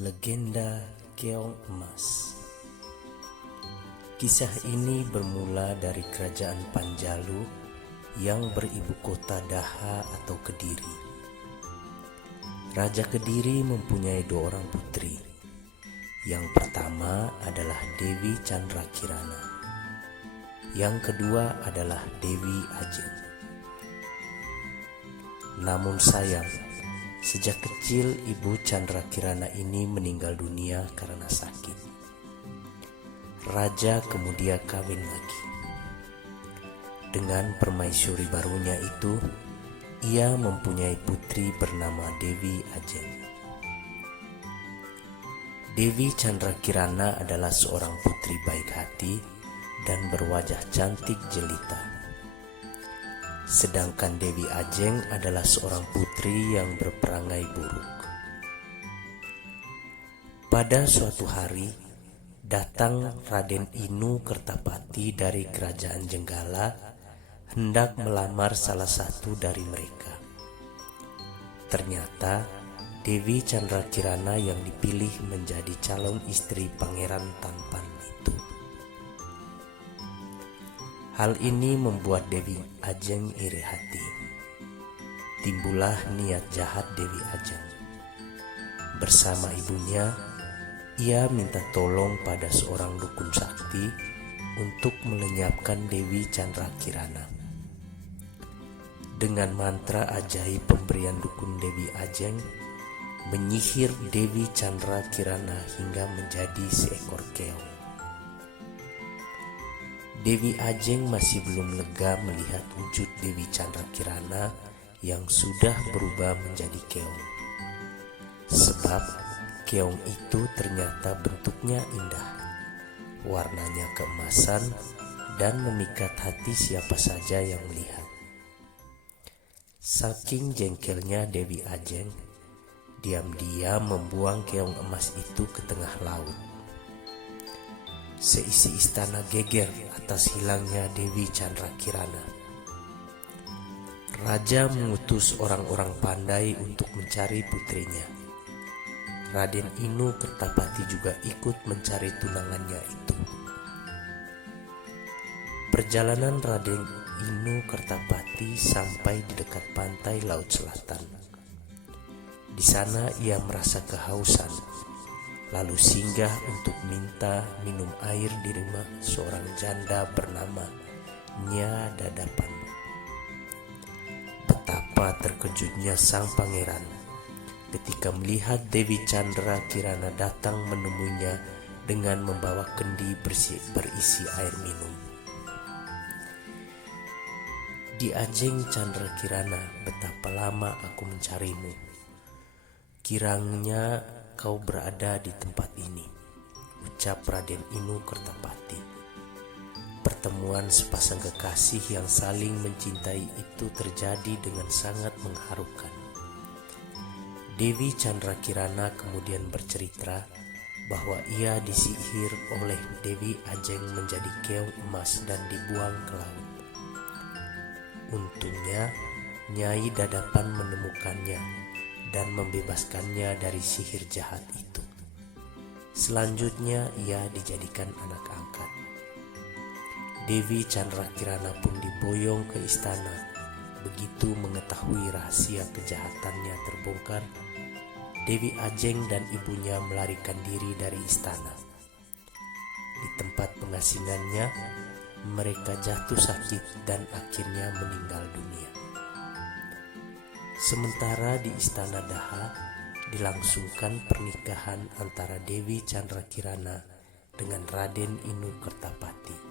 Legenda Keong Emas. Kisah ini bermula dari kerajaan Panjalu yang beribu kota Daha atau Kediri. Raja Kediri mempunyai dua orang putri. Yang pertama adalah Dewi Candrakirana. Yang kedua adalah Dewi Ajeng. Namun sayang, sejak kecil ibu Candrakirana ini meninggal dunia karena sakit. Raja kemudian kawin lagi. Dengan permaisuri barunya itu, ia mempunyai putri bernama Dewi Ajeng. Dewi Candrakirana adalah seorang putri baik hati dan berwajah cantik jelita. Sedangkan Dewi Ajeng adalah seorang putri yang berperangai buruk. Pada suatu hari, datang Raden Inu Kertapati dari kerajaan Jenggala hendak melamar salah satu dari mereka. Ternyata Dewi Candrakirana yang dipilih menjadi calon istri Pangeran Tampan itu. Hal ini membuat Dewi Ajeng iri hati. Timbullah niat jahat Dewi Ajeng. Bersama ibunya, ia minta tolong pada seorang dukun sakti untuk melenyapkan Dewi Candrakirana. Dengan mantra ajaib pemberian dukun Dewi Ajeng, menyihir Dewi Candrakirana hingga menjadi seekor keong. Dewi Ajeng masih belum lega melihat wujud Dewi Candrakirana yang sudah berubah menjadi keong. Sebab keong itu ternyata bentuknya indah, warnanya keemasan dan memikat hati siapa saja yang melihat. Saking jengkelnya Dewi Ajeng, diam-diam membuang keong emas itu ke tengah laut. Seisi istana geger atas hilangnya Dewi Candrakirana. Raja mengutus orang-orang pandai untuk mencari putrinya. Raden Inu Kertapati juga ikut mencari tunangannya itu. Perjalanan Raden Inu Kertapati sampai di dekat pantai Laut Selatan. Di sana ia merasa kehausan, lalu singgah untuk minta minum air di rumah seorang janda bernama Nya Dadapan. Betapa terkejutnya sang pangeran ketika melihat Dewi Candrakirana datang menemuinya dengan membawa kendi berisi air minum. Di Ajeng Candrakirana, betapa lama aku mencarimu. Kiranya kau berada di tempat ini, ucap Raden Inu Kertapati. Pertemuan sepasang kekasih yang saling mencintai itu terjadi dengan sangat mengharukan. Dewi Candrakirana kemudian bercerita bahwa ia disihir oleh Dewi Ajeng menjadi keong emas dan dibuang ke laut. Untungnya Nyai Dadapan menemukannya dan membebaskannya dari sihir jahat itu. Selanjutnya ia dijadikan anak angkat. Dewi Candrakirana pun diboyong ke istana. Begitu mengetahui rahasia kejahatannya terbongkar, Dewi Ajeng dan ibunya melarikan diri dari istana. Di tempat pengasingannya, mereka jatuh sakit dan akhirnya meninggal dunia. Sementara di istana Daha dilangsungkan pernikahan antara Dewi Candrakirana dengan Raden Inu Kertapati.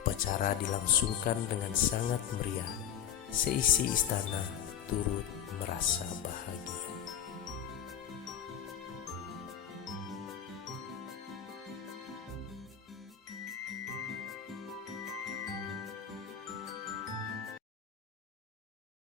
Upacara dilangsungkan dengan sangat meriah. Seisi istana turut merasa bahagia.